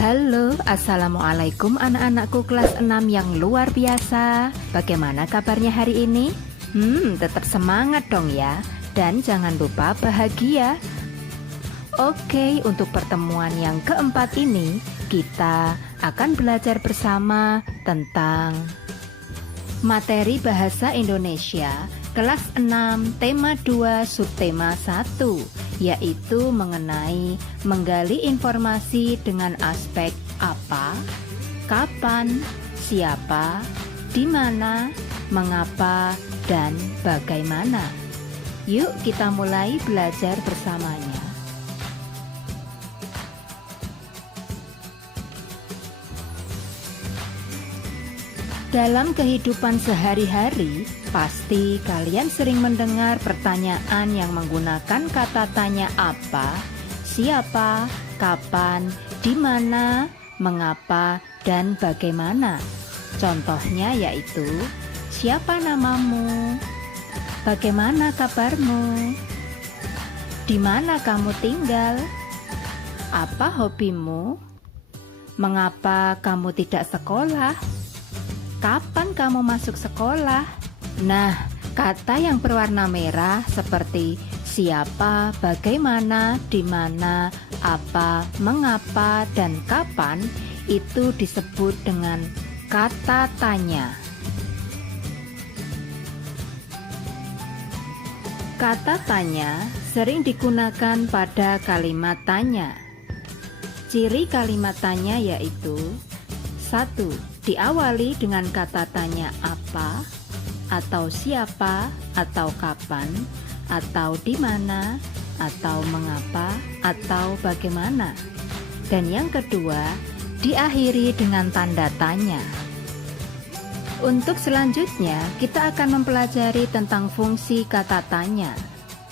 Halo, Assalamualaikum anak-anakku kelas 6 yang luar biasa. Bagaimana kabarnya hari ini? Tetap semangat dong ya. Dan jangan lupa bahagia. Oke, untuk pertemuan yang keempat ini, kita akan belajar bersama tentang materi bahasa Indonesia kelas 6, tema 2, subtema 1, yaitu mengenai menggali informasi dengan aspek apa, kapan, siapa, di mana, mengapa, dan bagaimana. Yuk kita mulai belajar bersamanya. Dalam kehidupan sehari-hari, pasti kalian sering mendengar pertanyaan yang menggunakan kata tanya apa, siapa, kapan, di mana, mengapa, dan bagaimana. Contohnya yaitu, siapa namamu? Bagaimana kabarmu? Di mana kamu tinggal? Apa hobimu? Mengapa kamu tidak sekolah? Kapan kamu masuk sekolah? Nah, kata yang berwarna merah seperti siapa, bagaimana, di mana, apa, mengapa, dan kapan itu disebut dengan kata tanya. Kata tanya sering digunakan pada kalimat tanya. Ciri kalimat tanya yaitu 1. Diawali dengan kata tanya apa, atau siapa, atau kapan, atau di mana, atau mengapa, atau bagaimana. Dan yang kedua, diakhiri dengan tanda tanya. Untuk selanjutnya, kita akan mempelajari tentang fungsi kata tanya.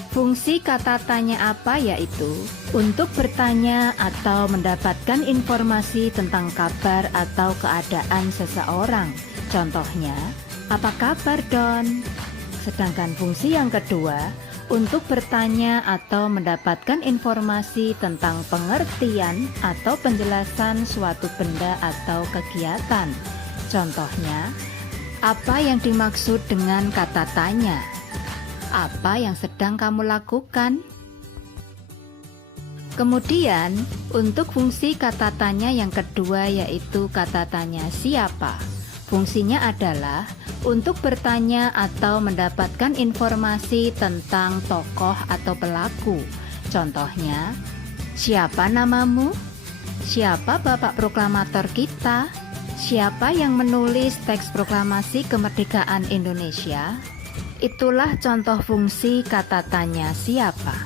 Fungsi kata tanya apa yaitu untuk bertanya atau mendapatkan informasi tentang kabar atau keadaan seseorang. Contohnya, apa kabar Don? Sedangkan fungsi yang kedua untuk bertanya atau mendapatkan informasi tentang pengertian atau penjelasan suatu benda atau kegiatan. Contohnya, apa yang dimaksud dengan kata tanya? Apa yang sedang kamu lakukan? Kemudian, untuk fungsi kata tanya yang kedua yaitu kata tanya siapa. Fungsinya adalah untuk bertanya atau mendapatkan informasi tentang tokoh atau pelaku. Contohnya, siapa namamu? Siapa bapak proklamator kita? Siapa yang menulis teks proklamasi kemerdekaan Indonesia? Itulah contoh fungsi kata tanya siapa.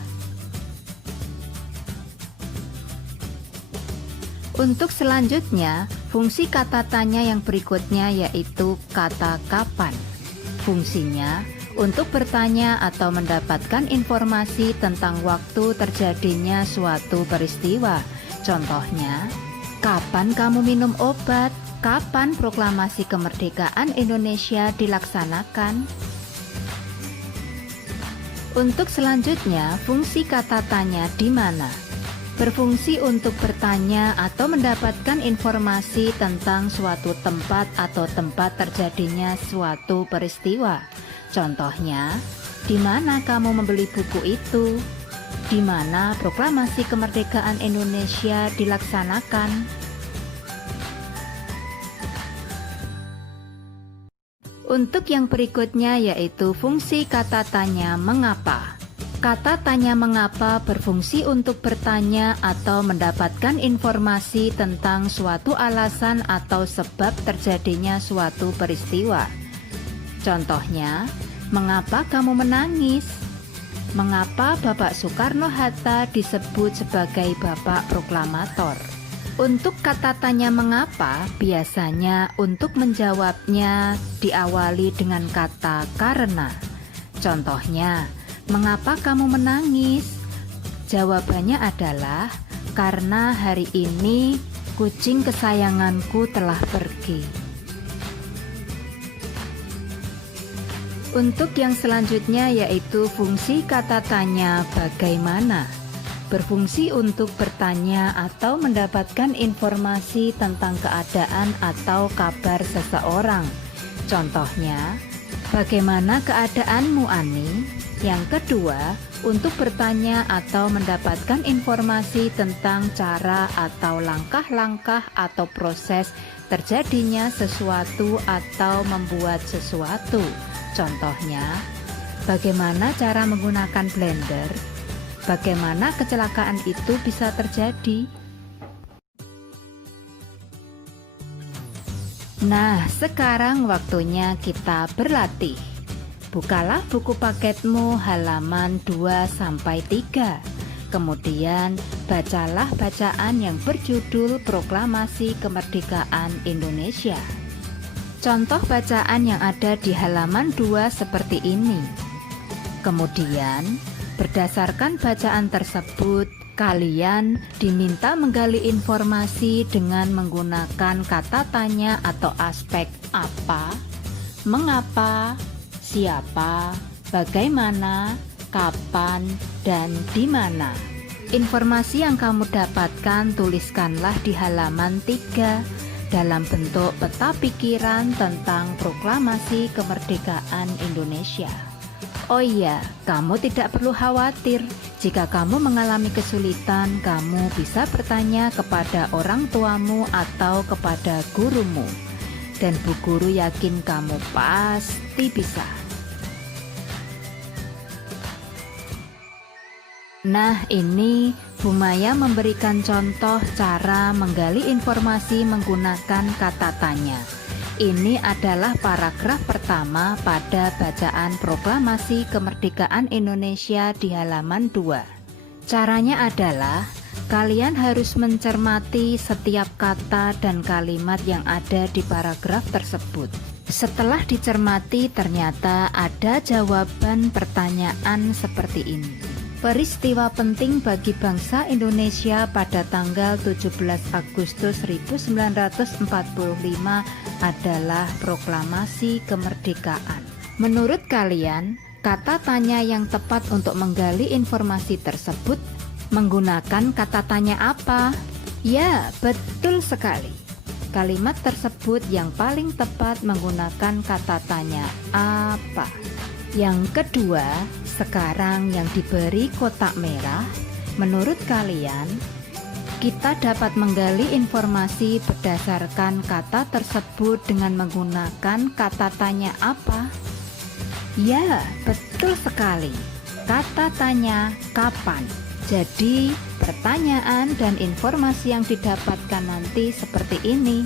Untuk selanjutnya, fungsi kata tanya yang berikutnya yaitu kata kapan. Fungsinya untuk bertanya atau mendapatkan informasi tentang waktu terjadinya suatu peristiwa. Contohnya, kapan kamu minum obat? Kapan proklamasi kemerdekaan Indonesia dilaksanakan? Untuk selanjutnya, fungsi kata tanya di mana berfungsi untuk bertanya atau mendapatkan informasi tentang suatu tempat atau tempat terjadinya suatu peristiwa. Contohnya, di mana kamu membeli buku itu? Di mana proklamasi kemerdekaan Indonesia dilaksanakan? Untuk yang berikutnya yaitu fungsi kata tanya mengapa. Kata tanya mengapa berfungsi untuk bertanya atau mendapatkan informasi tentang suatu alasan atau sebab terjadinya suatu peristiwa. Contohnya, mengapa kamu menangis? Mengapa Bapak Soekarno-Hatta disebut sebagai Bapak Proklamator? Untuk kata tanya mengapa, biasanya untuk menjawabnya diawali dengan kata karena. Contohnya, mengapa kamu menangis? Jawabannya adalah, karena hari ini kucing kesayanganku telah pergi. Untuk yang selanjutnya yaitu fungsi kata tanya bagaimana. berfungsi untuk bertanya atau mendapatkan informasi tentang keadaan atau kabar seseorang. Contohnya, bagaimana keadaanmu, Ani? Yang kedua, untuk bertanya atau mendapatkan informasi tentang cara atau langkah-langkah atau proses terjadinya sesuatu atau membuat sesuatu. Contohnya, bagaimana cara menggunakan blender? Bagaimana kecelakaan itu bisa terjadi? Nah, sekarang waktunya kita berlatih. Bukalah buku paketmu halaman 2-3. Kemudian bacalah bacaan yang berjudul Proklamasi Kemerdekaan Indonesia. Contoh bacaan yang ada di halaman 2 seperti ini. Kemudian, berdasarkan bacaan tersebut, kalian diminta menggali informasi dengan menggunakan kata tanya atau aspek apa, mengapa, siapa, bagaimana, kapan, dan di mana. Informasi yang kamu dapatkan tuliskanlah di halaman 3 dalam bentuk peta pikiran tentang Proklamasi Kemerdekaan Indonesia. Oh iya, kamu tidak perlu khawatir. Jika kamu mengalami kesulitan, kamu bisa bertanya kepada orang tuamu atau kepada gurumu. Dan Bu Guru yakin kamu pasti bisa. Nah, ini Bu Maya memberikan contoh cara menggali informasi menggunakan kata tanya. Ini adalah paragraf pertama pada bacaan Proklamasi Kemerdekaan Indonesia di halaman 2. Caranya adalah kalian harus mencermati setiap kata dan kalimat yang ada di paragraf tersebut. Setelah dicermati, ternyata ada jawaban pertanyaan seperti ini. Peristiwa penting bagi bangsa Indonesia pada tanggal 17 Agustus 1945 adalah Proklamasi Kemerdekaan. Menurut kalian, kata tanya yang tepat untuk menggali informasi tersebut menggunakan kata tanya apa? Ya, betul sekali. Kalimat tersebut yang paling tepat menggunakan kata tanya apa. Yang kedua, sekarang yang diberi kotak merah, menurut kalian, kita dapat menggali informasi berdasarkan kata tersebut dengan menggunakan kata tanya apa? Ya, betul sekali. Kata tanya kapan. Jadi, pertanyaan dan informasi yang didapatkan nanti seperti ini.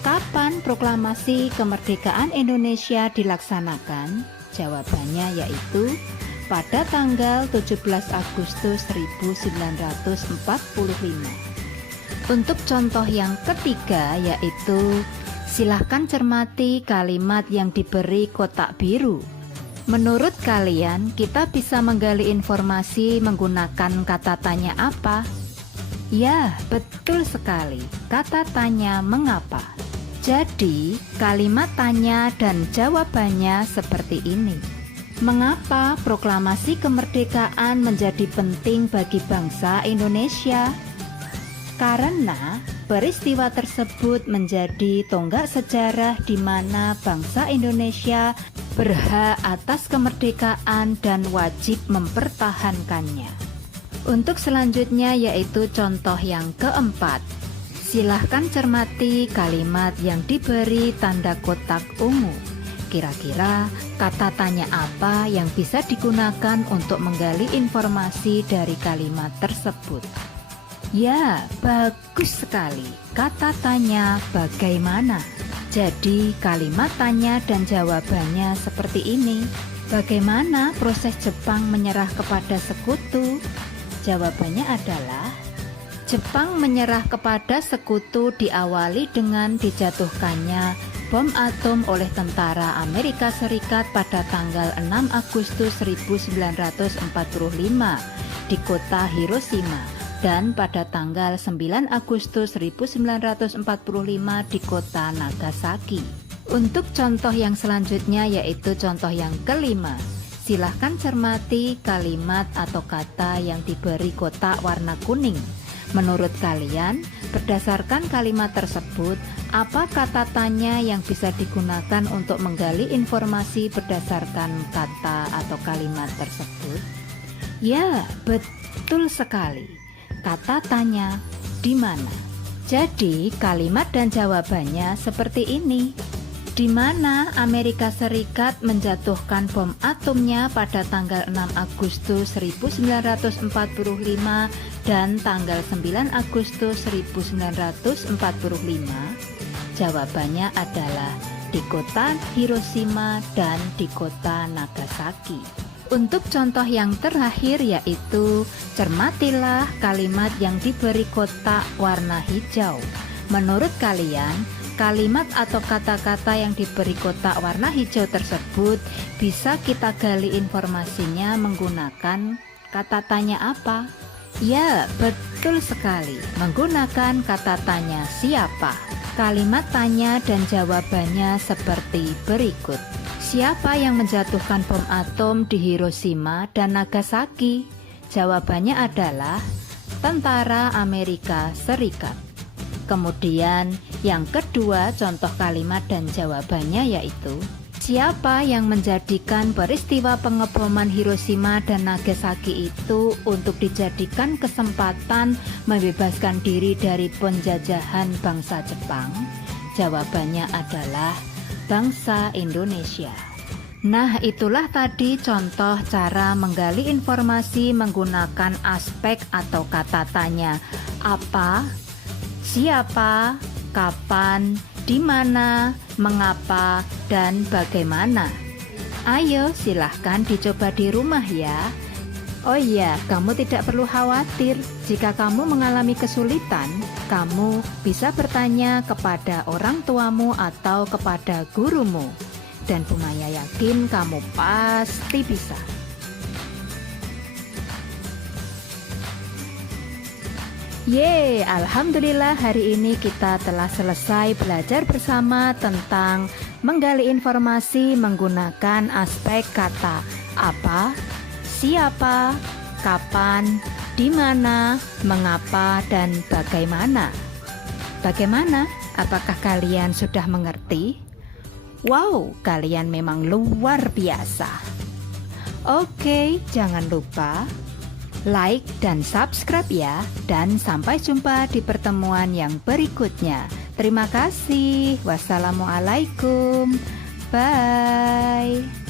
Kapan Proklamasi Kemerdekaan Indonesia dilaksanakan? Jawabannya yaitu pada tanggal 17 Agustus 1945. Untuk contoh yang ketiga yaitu silahkan cermati kalimat yang diberi kotak biru. Menurut kalian, kita bisa menggali informasi menggunakan kata tanya apa? Ya, betul sekali. Kata tanya mengapa. Jadi, kalimat tanya dan jawabannya seperti ini. Mengapa proklamasi kemerdekaan menjadi penting bagi bangsa Indonesia? Karena peristiwa tersebut menjadi tonggak sejarah di mana bangsa Indonesia berhak atas kemerdekaan dan wajib mempertahankannya. Untuk selanjutnya yaitu contoh yang keempat. Silahkan cermati kalimat yang diberi tanda kotak ungu. Kira-kira kata tanya apa yang bisa digunakan untuk menggali informasi dari kalimat tersebut? Ya, bagus sekali. Kata tanya bagaimana? Jadi kalimat tanya dan jawabannya seperti ini. Bagaimana proses Jepang menyerah kepada sekutu? Jawabannya adalah Jepang menyerah kepada sekutu diawali dengan dijatuhkannya bom atom oleh tentara Amerika Serikat pada tanggal 6 Agustus 1945 di kota Hiroshima dan pada tanggal 9 Agustus 1945 di kota Nagasaki. Untuk contoh yang selanjutnya yaitu contoh yang kelima. Silahkan cermati kalimat atau kata yang diberi kotak warna kuning. Menurut kalian, berdasarkan kalimat tersebut, apa kata tanya yang bisa digunakan untuk menggali informasi berdasarkan kata atau kalimat tersebut? Ya, betul sekali. Kata tanya, di mana? Jadi, kalimat dan jawabannya seperti ini. Di mana Amerika Serikat menjatuhkan bom atomnya pada tanggal 6 Agustus 1945 dan tanggal 9 Agustus 1945? Jawabannya adalah di kota Hiroshima dan di kota Nagasaki. Untuk contoh yang terakhir yaitu, cermatilah kalimat yang diberi kotak warna hijau. Menurut kalian, kalimat atau kata-kata yang diberi kotak warna hijau tersebut bisa kita gali informasinya menggunakan kata tanya apa? Ya, betul sekali, menggunakan kata tanya siapa. Kalimat tanya dan jawabannya seperti berikut. Siapa yang menjatuhkan bom atom di Hiroshima dan Nagasaki? Jawabannya adalah tentara Amerika Serikat. Kemudian yang kedua contoh kalimat dan jawabannya yaitu, siapa yang menjadikan peristiwa pengeboman Hiroshima dan Nagasaki itu untuk dijadikan kesempatan membebaskan diri dari penjajahan bangsa Jepang? Jawabannya adalah bangsa Indonesia. Nah, itulah tadi contoh cara menggali informasi menggunakan aspek atau kata tanya. Apa, siapa, kapan, di mana, mengapa, dan bagaimana. Ayo silahkan dicoba di rumah ya. Oh iya, kamu tidak perlu khawatir. Jika kamu mengalami kesulitan, kamu bisa bertanya kepada orang tuamu atau kepada gurumu. Dan Bu Maya yakin kamu pasti bisa. Yeay, alhamdulillah hari ini kita telah selesai belajar bersama tentang menggali informasi menggunakan aspek kata apa, siapa, kapan, di mana, mengapa, dan bagaimana. Bagaimana? Apakah kalian sudah mengerti? Wow, kalian memang luar biasa. Oke, jangan lupa like dan subscribe ya. Dan sampai jumpa di pertemuan yang berikutnya. Terima kasih. Wassalamualaikum. Bye.